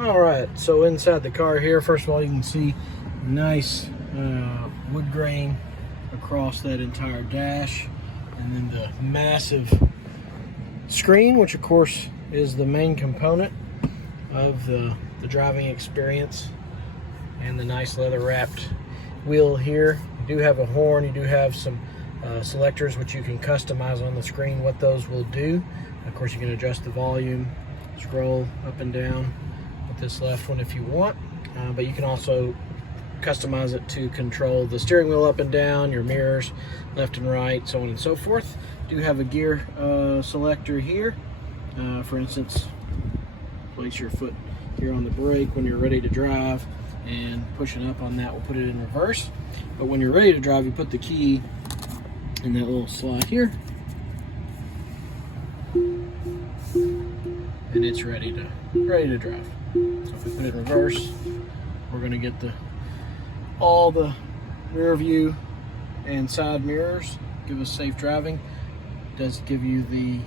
All right, so inside the car here, first of all, you can see nice wood grain across that entire dash, and then the massive screen, which of course is the main component of the driving experience, and the nice leather wrapped wheel here. You do have a horn, you do have some selectors which you can customize on the screen what those will do. Of course, you can adjust the volume, scroll up and down with this left one if you want, but you can also customize it to control the steering wheel up and down, your mirrors left and right, so on and so forth. You do have a gear selector here. For instance, place your foot here on the brake when you're ready to drive, and pushing up on that will put it in reverse. But when you're ready to drive, you put the key in that little slot here, and it's ready to drive. So if we put it in reverse, we're going to get all the rear view and side mirrors, give us safe driving. It does give you the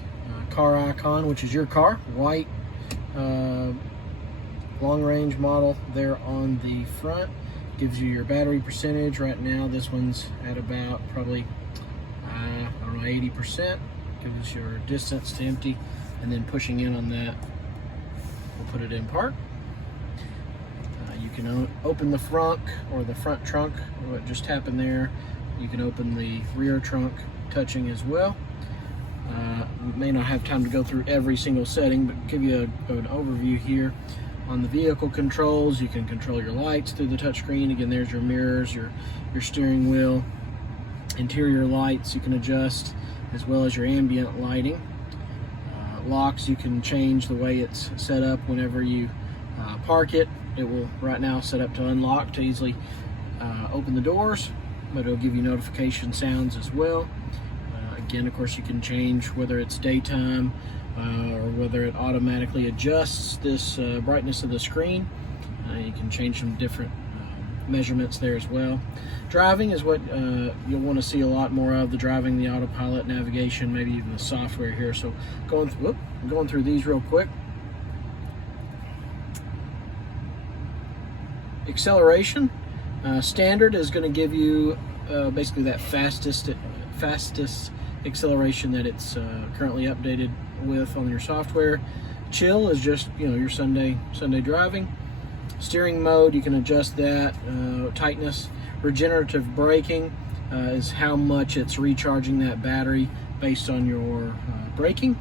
car icon, which is your car, white long range model there on the front. Gives you your battery percentage. Right now this one's at about probably I don't know, 80%. Gives your distance to empty, and then pushing in on that will put it in park. You can open the front or the front trunk, what just happened there. You can open the rear trunk touching as well. May not have time to go through every single setting, but give you an overview here. On the vehicle controls, you can control your lights through the touchscreen. Again, there's your mirrors, your steering wheel. Interior lights you can adjust, as well as your ambient lighting. Locks, you can change the way it's set up whenever you park it. It will right now set up to unlock to easily open the doors, but it'll give you notification sounds as well. Again, of course, you can change whether it's daytime or whether it automatically adjusts this brightness of the screen. You can change some different measurements there as well. Driving is what you'll want to see a lot more of, the driving, the autopilot, navigation, maybe even the software here. So going through these real quick. Acceleration, standard is going to give you basically that fastest acceleration that it's currently updated with on your software. Chill is just, your Sunday driving. Steering mode, you can adjust that. Tightness. Regenerative braking is how much it's recharging that battery based on your braking.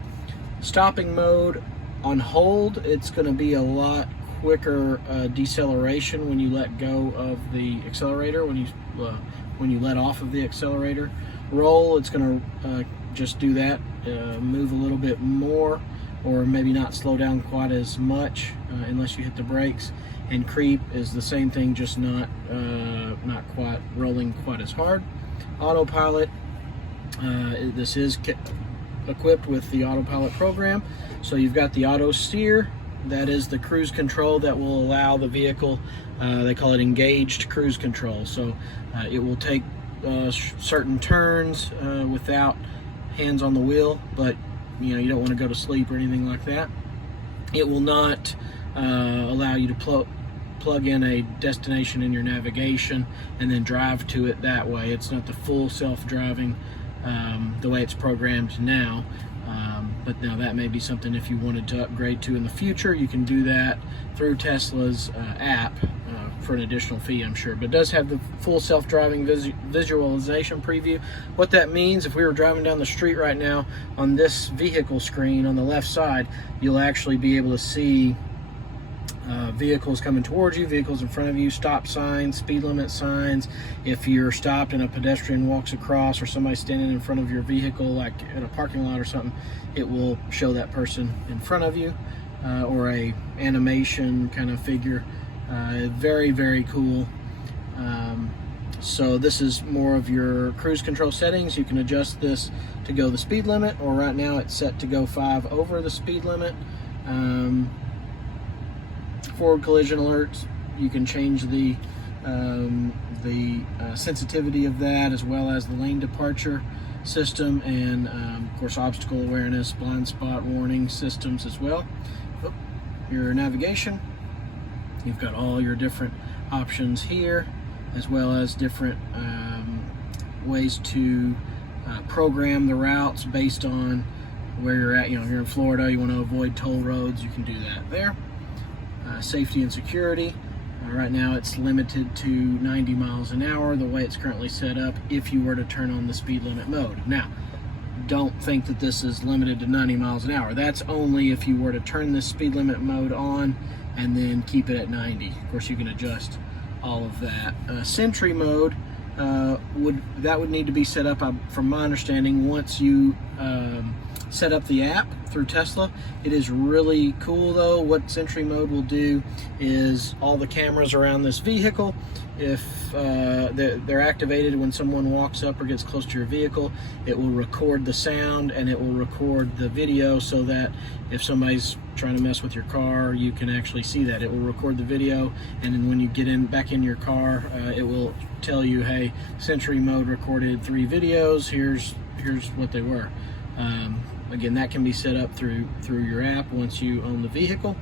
Stopping mode, on hold, it's going to be a lot quicker deceleration when you let go of the accelerator, when you let off of the accelerator. Roll, it's going to just do that, move a little bit more, or maybe not slow down quite as much unless you hit the brakes. And creep is the same thing, just not quite rolling quite as hard. Autopilot, this is equipped with the autopilot program. So you've got the auto steer. That is the cruise control that will allow the vehicle, they call it engaged cruise control. So it will take certain turns without hands on the wheel, but you don't want to go to sleep or anything like that. It will not allow you to plug in a destination in your navigation and then drive to it that way. It's not the full self-driving the way it's programmed now. But now that may be something, if you wanted to upgrade to in the future, you can do that through Tesla's app for an additional fee, I'm sure. But it does have the full self-driving visualization preview. What that means, if we were driving down the street right now, on this vehicle screen on the left side, you'll actually be able to see vehicles coming towards you, vehicles in front of you, stop signs, speed limit signs. If you're stopped and a pedestrian walks across, or somebody standing in front of your vehicle, like in a parking lot or something, it will show that person in front of you, or a animation kind of figure. Very, very cool. So this is more of your cruise control settings. You can adjust this to go the speed limit, or right now it's set to go 5 over the speed limit. Forward collision alerts, you can change the sensitivity of that, as well as the lane departure system, and of course obstacle awareness, blind spot warning systems as well. Your navigation, You've got all your different options here, as well as different ways to program the routes based on where you're at. You know, if you're in Florida, you want to avoid toll roads, you can do that there. Safety and security. Right now it's limited to 90 miles an hour, the way it's currently set up, if you were to turn on the speed limit mode. Now, don't think that this is limited to 90 miles an hour. That's only if you were to turn this speed limit mode on and then keep it at 90. Of course, you can adjust all of that. Sentry mode would need to be set up, from my understanding, once you set up the app through Tesla. It is really cool though. What Sentry mode will do is all the cameras around this vehicle, if they're activated when someone walks up or gets close to your vehicle, it will record the sound and it will record the video, so that if somebody's trying to mess with your car, you can actually see that. It will record the video, and then when you get back in your car, it will tell you, hey, Sentry mode recorded 3 videos, here's what they were. Again, that can be set up through your app once you own the vehicle,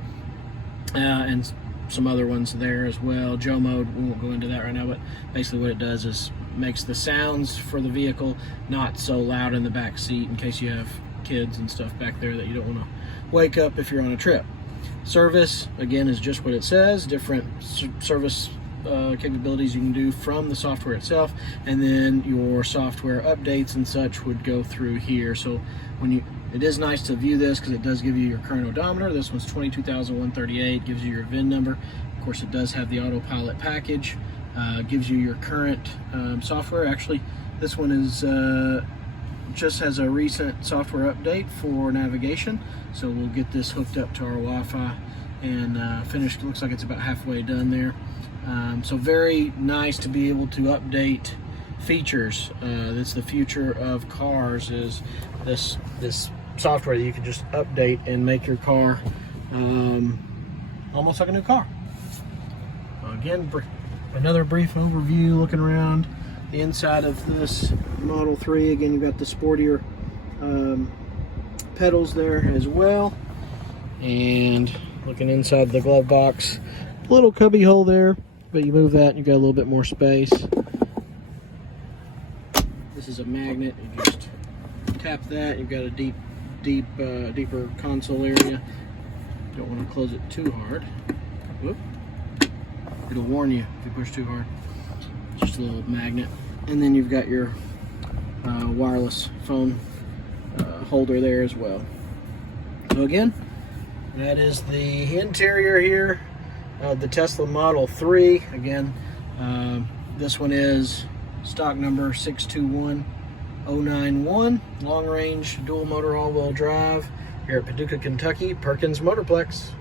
and some other ones there as well. Joe mode, we won't go into that right now, but basically what it does is makes the sounds for the vehicle not so loud in the back seat, in case you have kids and stuff back there that you don't want to wake up if you're on a trip. Service, again, is just what it says. Different service capabilities you can do from the software itself, and then your software updates and such would go through here. So it is nice to view this because it does give you your current odometer. This one's 22,138, gives you your VIN number. Of course, it does have the autopilot package, gives you your current software. Actually, this one is just has a recent software update for navigation, so we'll get this hooked up to our Wi-Fi and finished. Looks like it's about halfway done there. So very nice to be able to update features. That's the future of cars, is this software that you can just update and make your car almost like a new car. Again, another brief overview looking around the inside of this Model 3. Again, you've got the sportier pedals there as well, and looking inside the glove box, little cubby hole there, but you move that and you've got a little bit more space. This is a magnet. You just tap that, you've got a deeper console area. You don't want to close it too hard. Whoop. It'll warn you if you push too hard. Just a little magnet. And then you've got your wireless phone holder there as well. So again, that is the interior here of the Tesla Model 3. Again, this one is stock number 621091, long range dual motor all-wheel drive here at Paducah, Kentucky, Perkins Motorplex.